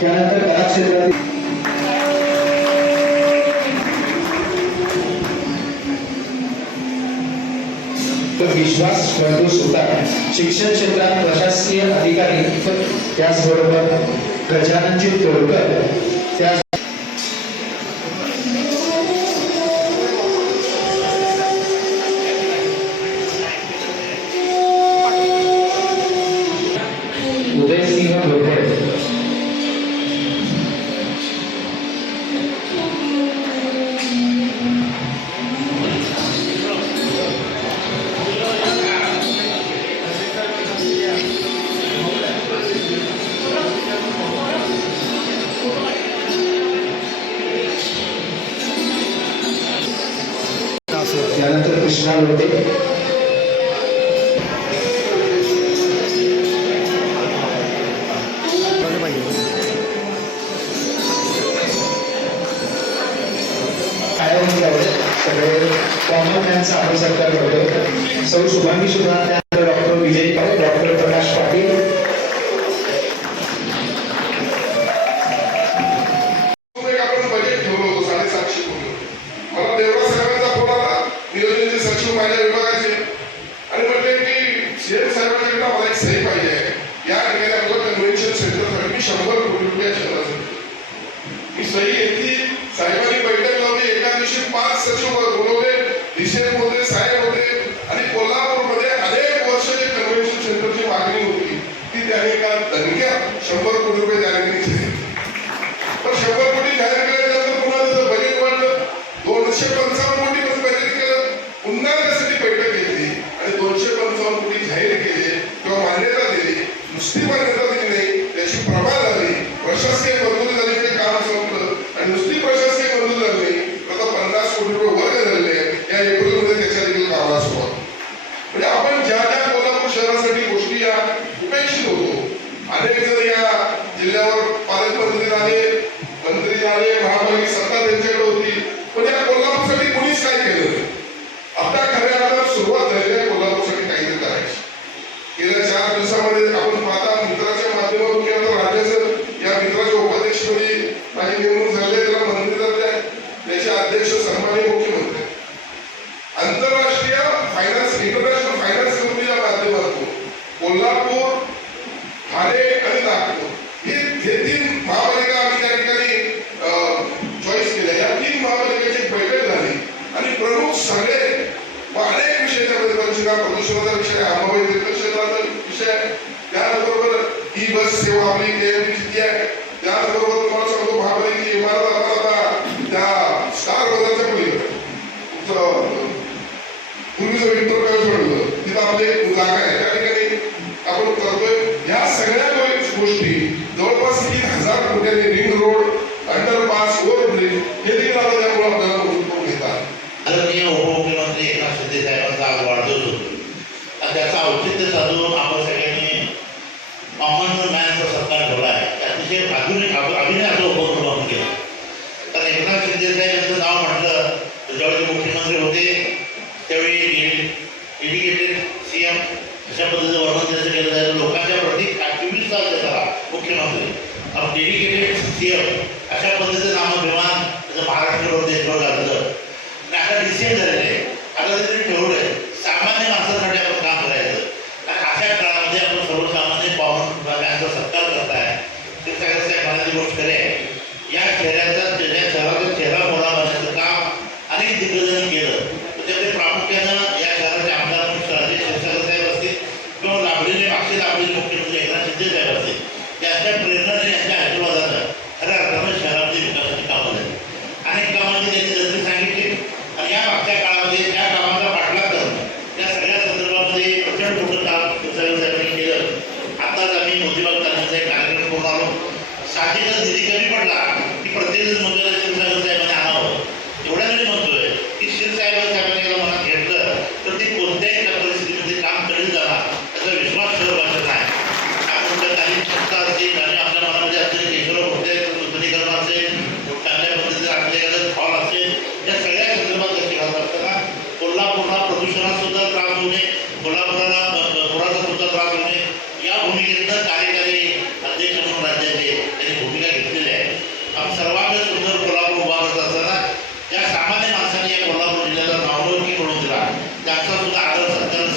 त्यानंतर कला विश्वास बंधू होता शिक्षण क्षेत्रात प्रशासकीय अधिकारी त्याचबरोबर गजाननजी तोडकर त्या दर्शनाला मिळते सगळे कॉमन मॅनचा आपण सत्कार करतो सौ शुभांगी शुभा विषय होते साहेब होते आणि कोल्हापूरमध्ये अनेक वर्ष जे कन्व्हेन्शन सेंटरची मागणी होती. ती त्याने एका धनक्यात शंभर कोटी रुपये जाहीर केली. पण शंभर कोटी जाहीर केल्यानंतर पुन्हा त्याचं बजेट दोनशे पंचावन्न कोटी पण केलं? पुन्हा त्यासाठी बैठक घेतली. आणि दोनशे पंचावन्न कोटी जाहीर केले किंवा मान्यता दिली. नुसती मान्यता दिली नाही त्याची प्रमाण працювати सेवा स्वच्छता प्रदूषणाचा विषय अंबाबाई तीर्थक्षेत्राचा विषय आहे. त्याचबरोबर ही बस सेवा आपली कायमी किती आहे. त्याचबरोबर तुम्हाला सांगतो भावले की इमारत आता त्या स्टार बजारच्या पुढे पूर्वीचं इंटरव्ह्यू सोडलं तिथं आपले जागा आहे. त्या ठिकाणी आपण करतोय औचित्य साधून आपण सगळ्यांनी अमन मॅनचा सत्कार ठेवला आहे अतिशय आधुनिक अभिनय असं उपक्रम आपण केला. तर एकनाथ शिंदे साहेब यांचं नाव म्हटलं तर ज्यावेळी मुख्यमंत्री होते त्यावेळी एज्युकेटेड सी एम अशा पद्धतीचं वर्णन त्याचं केलं जायचं. लोकांच्या प्रति चोवीस तास देताला मुख्यमंत्री. डेडिकेटेड सी एम अशा पद्धतीचं नामाभिमान त्याचं महाराष्ट्रभर देत aquí las por la y por Đã cho 很僵